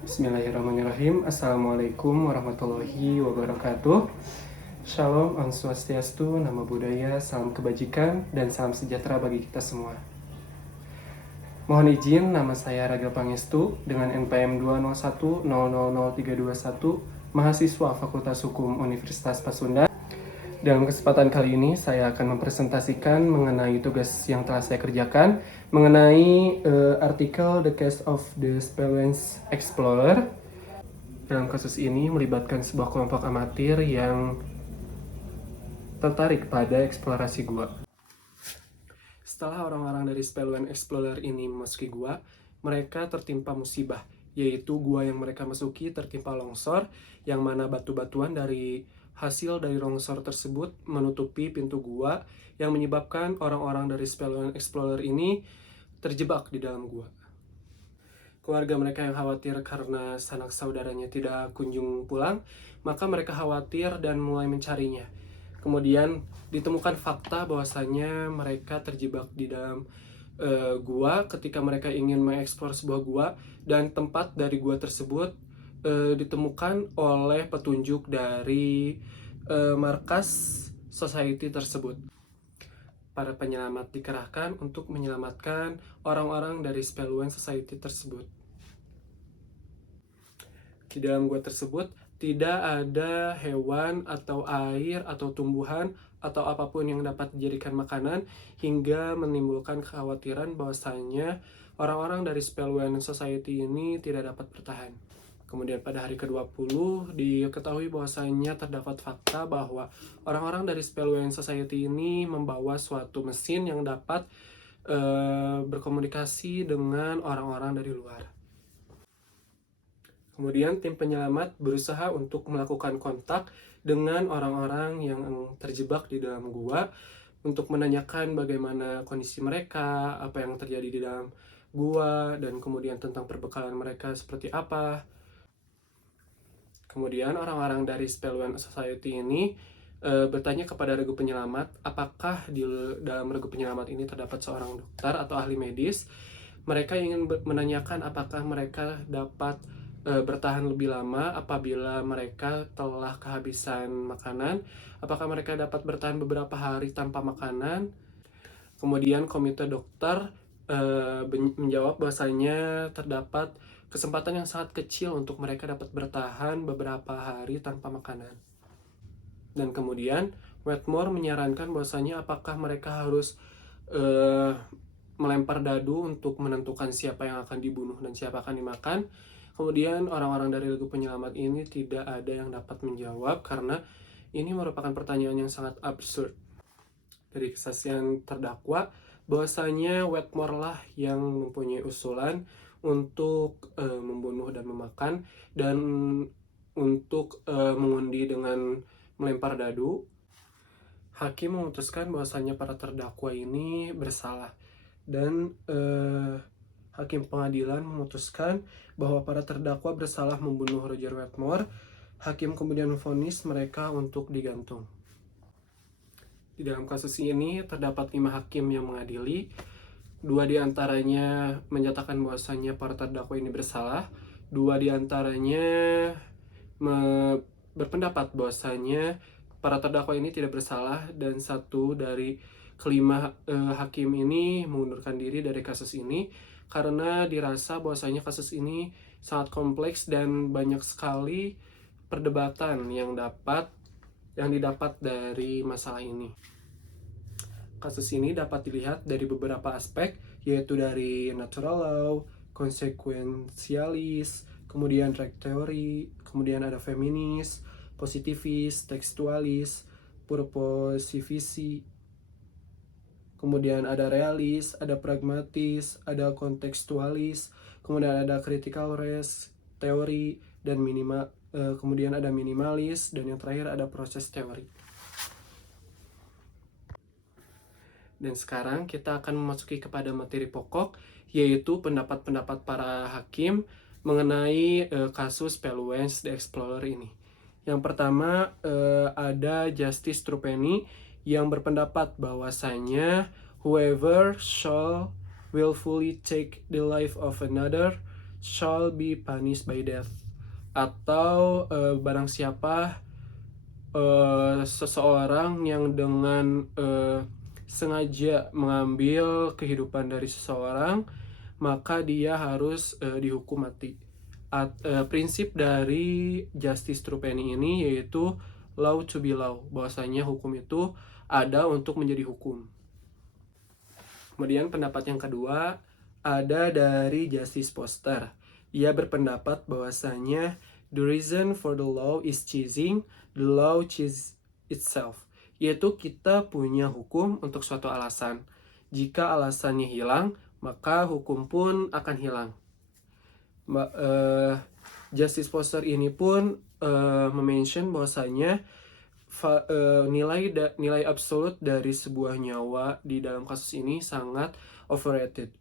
Bismillahirrahmanirrahim. Assalamualaikum warahmatullahi wabarakatuh. Shalom, Om Swastiastu, Namo Buddhaya, salam kebajikan, dan salam sejahtera bagi kita semua. Mohon izin, nama saya Raga Pangestu dengan NPM 201000321, mahasiswa Fakultas Hukum Universitas Pasundan. Dalam kesempatan kali ini, saya akan mempresentasikan mengenai tugas yang telah saya kerjakan mengenai artikel The Case of the Spellwens Explorer. Dalam kasus ini melibatkan sebuah kelompok amatir yang tertarik pada eksplorasi gua. Setelah orang-orang dari Spellwens Explorer ini memasuki gua, mereka tertimpa musibah, yaitu gua yang mereka masuki tertimpa longsor, yang mana batu-batuan dari hasil dari longsor tersebut menutupi pintu gua, yang menyebabkan orang-orang dari Spellwens Explorer ini terjebak di dalam gua. Keluarga mereka yang khawatir karena sanak saudaranya tidak kunjung pulang, maka mereka khawatir dan mulai mencarinya. Kemudian ditemukan fakta bahwasanya mereka terjebak di dalam gua ketika mereka ingin mengeksplor sebuah gua, dan tempat dari gua tersebut ditemukan oleh petunjuk dari markas society tersebut. Para penyelamat dikerahkan untuk menyelamatkan orang-orang dari Spellwens Society tersebut. Di dalam gua tersebut tidak ada hewan atau air atau tumbuhan atau apapun yang dapat dijadikan makanan, hingga menimbulkan kekhawatiran bahwasanya orang-orang dari Spellwens Society ini tidak dapat bertahan. Kemudian pada hari ke-20 diketahui bahwasanya terdapat fakta bahwa orang-orang dari Spellwens Society ini membawa suatu mesin yang dapat berkomunikasi dengan orang-orang dari luar. Kemudian tim penyelamat berusaha untuk melakukan kontak dengan orang-orang yang terjebak di dalam gua untuk menanyakan bagaimana kondisi mereka, apa yang terjadi di dalam gua, dan kemudian tentang perbekalan mereka seperti apa. Kemudian orang-orang dari Spellwens Society ini bertanya kepada regu penyelamat apakah di dalam regu penyelamat ini terdapat seorang dokter atau ahli medis. Mereka ingin menanyakan apakah mereka dapat bertahan lebih lama apabila mereka telah kehabisan makanan, apakah mereka dapat bertahan beberapa hari tanpa makanan. Kemudian komite dokter menjawab bahwasanya terdapat kesempatan yang sangat kecil untuk mereka dapat bertahan beberapa hari tanpa makanan. Dan kemudian Wetmore menyarankan bahwasanya apakah mereka harus melempar dadu untuk menentukan siapa yang akan dibunuh dan siapa akan dimakan. Kemudian orang-orang dari regu penyelamat ini tidak ada yang dapat menjawab karena ini merupakan pertanyaan yang sangat absurd. Dari kesaksian terdakwa bahwasanya Wetmore lah yang mempunyai usulan untuk membunuh dan memakan, dan untuk mengundi dengan melempar dadu. Hakim memutuskan bahwasanya para terdakwa ini bersalah, dan hakim pengadilan memutuskan bahwa para terdakwa bersalah membunuh Roger Wetmore. Hakim kemudian memvonis mereka untuk digantung. Di dalam kasus ini terdapat 5 hakim yang mengadili. 2 diantaranya menyatakan bahwasanya para terdakwa ini bersalah. 2 diantaranya berpendapat bahwasanya para terdakwa ini tidak bersalah, dan 1 dari kelima hakim ini mengundurkan diri dari kasus ini karena dirasa bahwasanya kasus ini sangat kompleks dan banyak sekali perdebatan yang didapat dari masalah ini. Kasus ini dapat dilihat dari beberapa aspek, yaitu dari natural law, consequentialist, kemudian right theory, kemudian ada feminis, positivis, tekstualis, purposivisi, kemudian ada realis, ada pragmatis, ada kontekstualis, kemudian ada critical race teori, dan kemudian ada minimalis, dan yang terakhir ada proses teori. Dan sekarang kita akan memasuki kepada materi pokok, yaitu pendapat-pendapat para hakim mengenai kasus Spellwens the Explorer ini. Yang pertama ada Justice Trupeni yang berpendapat bahwasanya whoever shall willfully take the life of another shall be punished by death. Atau barang siapa seseorang yang dengan sengaja mengambil kehidupan dari seseorang, maka dia harus dihukum mati. Prinsip dari justice to penny ini yaitu law to be law, bahwasanya hukum itu ada untuk menjadi hukum. Kemudian pendapat yang kedua ada dari Justice Foster. Ia berpendapat bahwasanya the reason for the law is chasing the law chase itself, yaitu kita punya hukum untuk suatu alasan. Jika alasannya hilang, maka hukum pun akan hilang. Justice Foster ini pun mention bahwasanya nilai absolut dari sebuah nyawa di dalam kasus ini sangat overrated,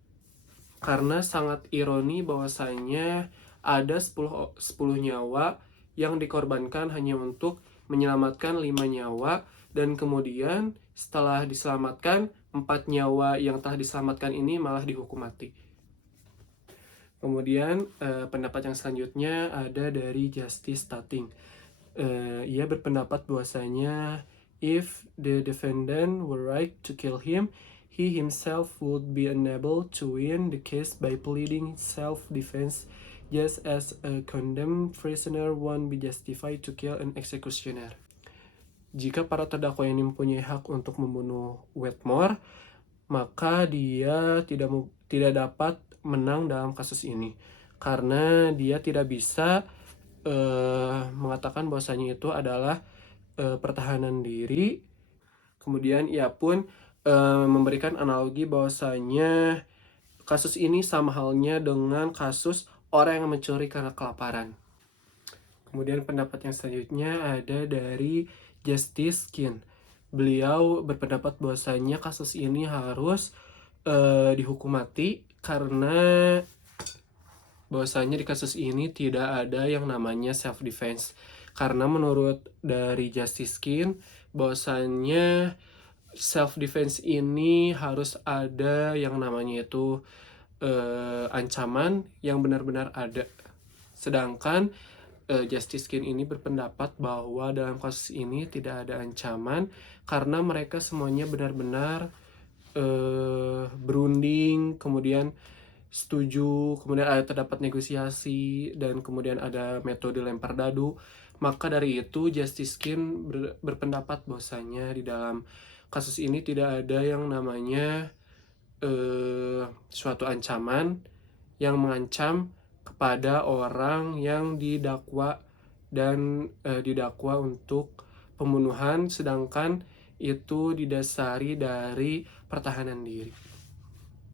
karena sangat ironi bahwasanya ada 10 nyawa yang dikorbankan hanya untuk menyelamatkan 5 nyawa, dan kemudian setelah diselamatkan 4 nyawa yang telah diselamatkan ini malah dihukum mati. Kemudian pendapat yang selanjutnya ada dari Justice Stating. Ia berpendapat bahwasanya if the defendant were right to kill him, he himself would be unable to win the case by pleading self-defense, just as a condemned prisoner won't be justified to kill an executioner. Jika para terdakwa ini mempunyai hak untuk membunuh Wetmore, maka dia tidak dapat menang dalam kasus ini, karena dia tidak bisa mengatakan bahwasanya itu adalah pertahanan diri. Kemudian ia pun memberikan analogi bahwasanya kasus ini sama halnya dengan kasus orang yang mencuri karena kelaparan. Kemudian pendapat yang selanjutnya ada dari Justice Skin. Beliau berpendapat bahwasanya kasus ini harus dihukum mati, karena bahwasanya di kasus ini tidak ada yang namanya self defense. Karena menurut dari Justice Skin, bahwasanya self defense ini harus ada yang namanya itu ancaman yang benar-benar ada. Sedangkan Justice Skin ini berpendapat bahwa dalam kasus ini tidak ada ancaman, karena mereka semuanya benar-benar berunding, kemudian setuju, kemudian terdapat negosiasi, dan kemudian ada metode lempar dadu. Maka dari itu Justice Skin berpendapat bahwasanya di dalam kasus ini tidak ada yang namanya suatu ancaman yang mengancam kepada orang yang didakwa dan didakwa untuk pembunuhan, sedangkan itu didasari dari pertahanan diri.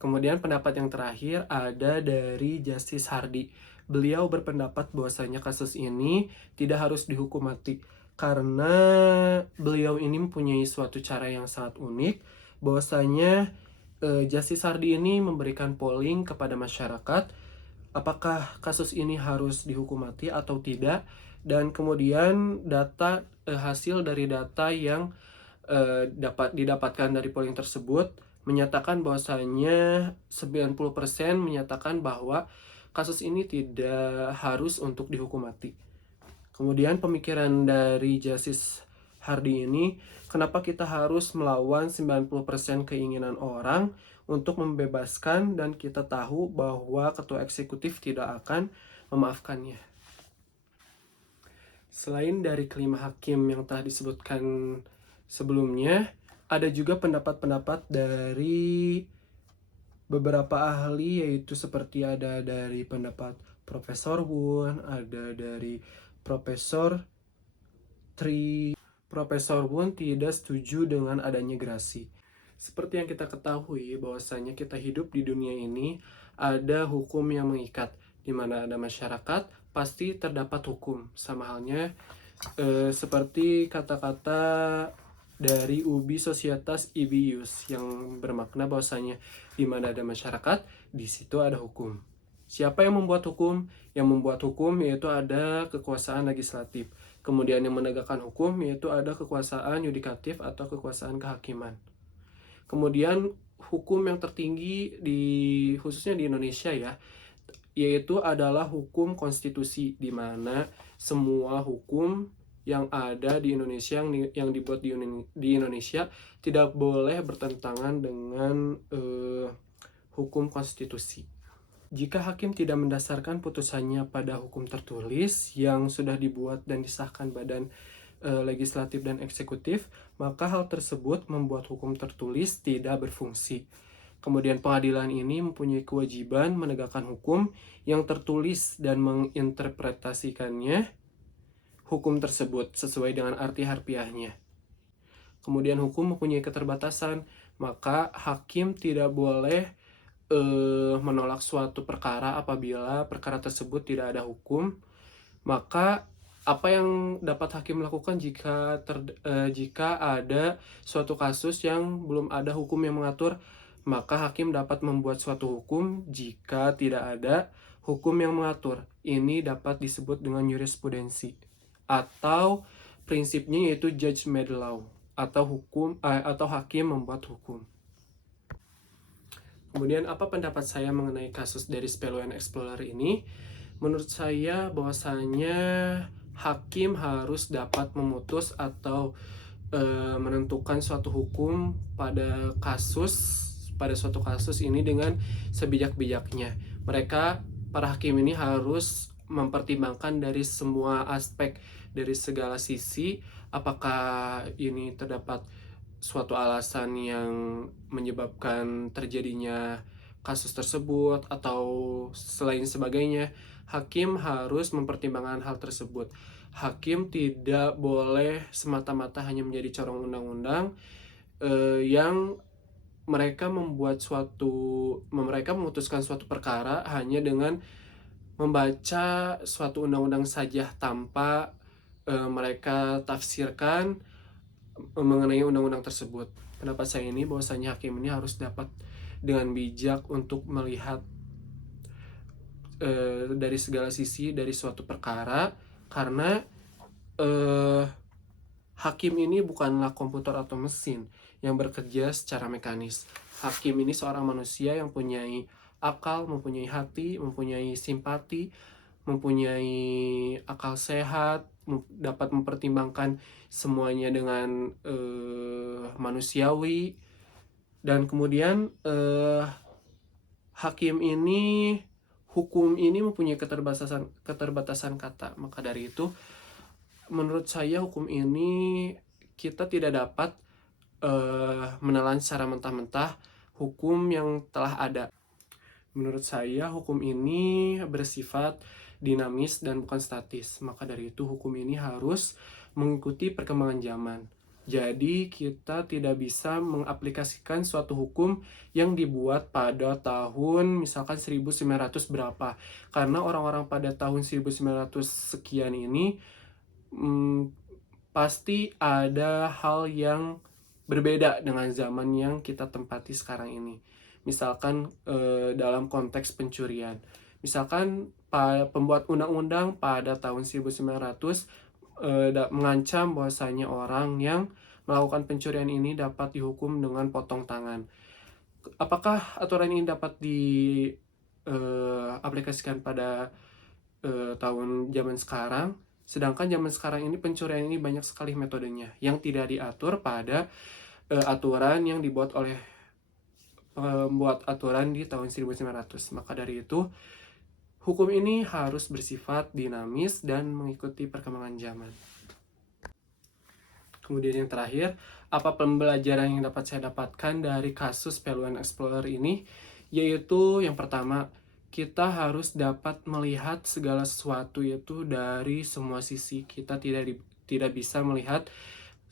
Kemudian pendapat yang terakhir ada dari Justice Hardy. Beliau berpendapat bahwasanya kasus ini tidak harus dihukum mati, karena beliau ini mempunyai suatu cara yang sangat unik, bahwasanya Justice Hardy ini memberikan polling kepada masyarakat apakah kasus ini harus dihukum mati atau tidak, dan kemudian hasil dari data yang didapatkan dari polling tersebut menyatakan bahwasanya 90% menyatakan bahwa kasus ini tidak harus untuk dihukum mati. Kemudian pemikiran dari Justice Hardy ini, kenapa kita harus melawan 90% keinginan orang untuk membebaskan, dan kita tahu bahwa ketua eksekutif tidak akan memaafkannya. Selain dari kelima hakim yang telah disebutkan sebelumnya, ada juga pendapat-pendapat dari beberapa ahli, yaitu seperti ada dari pendapat Profesor Wun, ada dari Profesor Tri. Profesor Wun tidak setuju dengan adanya gerasi. Seperti yang kita ketahui bahwasanya kita hidup di dunia ini ada hukum yang mengikat, di mana ada masyarakat pasti terdapat hukum. Sama halnya seperti kata-kata dari Ubi Societas Ibius yang bermakna bahwasanya di mana ada masyarakat, di situ ada hukum. Siapa yang membuat hukum? Yang membuat hukum yaitu ada kekuasaan legislatif. Kemudian yang menegakkan hukum yaitu ada kekuasaan yudikatif atau kekuasaan kehakiman. Kemudian hukum yang tertinggi khususnya di Indonesia ya, yaitu adalah hukum konstitusi, di mana semua hukum yang ada di Indonesia, yang dibuat di Indonesia, tidak boleh bertentangan dengan hukum konstitusi. Jika hakim tidak mendasarkan putusannya pada hukum tertulis yang sudah dibuat dan disahkan badan legislatif dan eksekutif, maka hal tersebut membuat hukum tertulis tidak berfungsi. Kemudian pengadilan ini mempunyai kewajiban menegakkan hukum yang tertulis dan menginterpretasikannya hukum tersebut sesuai dengan arti harfiahnya. Kemudian hukum mempunyai keterbatasan, maka hakim tidak boleh menolak suatu perkara apabila perkara tersebut tidak ada hukum. Maka apa yang dapat hakim lakukan jika ada suatu kasus yang belum ada hukum yang mengatur? Maka hakim dapat membuat suatu hukum jika tidak ada hukum yang mengatur. Ini dapat disebut dengan jurisprudensi, atau prinsipnya yaitu judge made law, atau hakim membuat hukum. Kemudian apa pendapat saya mengenai kasus dari Spello and Explorer ini? Menurut saya bahwasanya hakim harus dapat memutus atau menentukan suatu hukum pada suatu kasus ini dengan sebijak-bijaknya. Para hakim ini harus mempertimbangkan dari semua aspek, dari segala sisi, apakah ini terdapat suatu alasan yang menyebabkan terjadinya kasus tersebut atau selain sebagainya. Hakim harus mempertimbangkan hal tersebut. Hakim tidak boleh semata-mata hanya menjadi corong undang-undang yang mereka memutuskan suatu perkara hanya dengan membaca suatu undang-undang saja tanpa mereka tafsirkan mengenai undang-undang tersebut. Pendapat saya ini bahwasanya hakim ini harus dapat dengan bijak untuk melihat dari segala sisi dari suatu perkara, karena hakim ini bukanlah komputer atau mesin yang bekerja secara mekanis. Hakim ini seorang manusia yang mempunyai akal, mempunyai hati, mempunyai simpati, mempunyai akal sehat, dapat mempertimbangkan semuanya dengan manusiawi. Dan kemudian hukum ini mempunyai keterbatasan kata. Maka dari itu, menurut saya hukum ini kita tidak dapat menelan secara mentah-mentah hukum yang telah ada. Menurut saya hukum ini bersifat dinamis dan bukan statis. Maka dari itu hukum ini harus mengikuti perkembangan zaman. Jadi kita tidak bisa mengaplikasikan suatu hukum yang dibuat pada tahun misalkan 1900 berapa. Karena orang-orang pada tahun 1900 sekian ini pasti ada hal yang berbeda dengan zaman yang kita tempati sekarang ini. Misalkan dalam konteks pencurian. Misalkan pembuat undang-undang pada tahun 1900 mengancam bahwasanya orang yang melakukan pencurian ini dapat dihukum dengan potong tangan. Apakah aturan ini dapat diaplikasikan pada tahun zaman sekarang? Sedangkan zaman sekarang ini pencurian ini banyak sekali metodenya yang tidak diatur pada aturan yang dibuat oleh pembuat aturan di tahun 1900. Maka dari itu hukum ini harus bersifat dinamis dan mengikuti perkembangan zaman. Kemudian yang terakhir, apa pembelajaran yang dapat saya dapatkan dari kasus Spello and Explorer ini? Yaitu yang pertama, kita harus dapat melihat segala sesuatu itu dari semua sisi. Kita tidak bisa melihat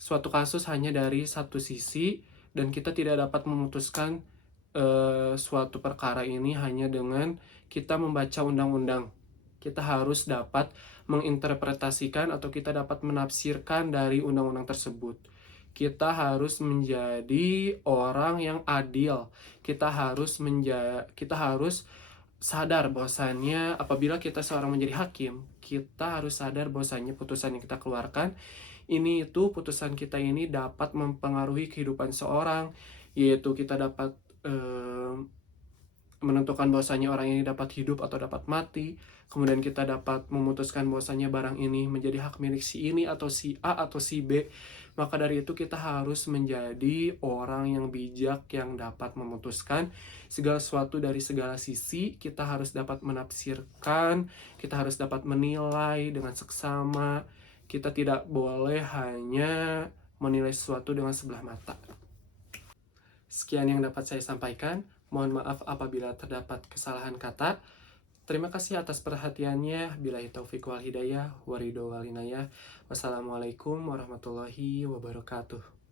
suatu kasus hanya dari satu sisi, dan kita tidak dapat memutuskan suatu perkara ini hanya dengan kita membaca undang-undang. Kita harus dapat menginterpretasikan atau kita dapat menafsirkan dari undang-undang tersebut. Kita harus menjadi orang yang adil. Kita harus sadar bahwasannya apabila kita seorang menjadi hakim, kita harus sadar bahwasannya putusan yang kita keluarkan putusan kita ini dapat mempengaruhi kehidupan seorang, yaitu kita dapat menentukan bahwasanya orang ini dapat hidup atau dapat mati. Kemudian kita dapat memutuskan bahwasanya barang ini menjadi hak milik si ini atau si A atau si B. Maka dari itu kita harus menjadi orang yang bijak yang dapat memutuskan segala sesuatu dari segala sisi. Kita harus dapat menafsirkan, kita harus dapat menilai dengan seksama. Kita tidak boleh hanya menilai sesuatu dengan sebelah mata. Sekian yang dapat saya sampaikan. Mohon maaf apabila terdapat kesalahan kata. Terima kasih atas perhatiannya. Billahi taufiq wal hidayah, waridho wal inayah. Wassalamualaikum warahmatullahi wabarakatuh.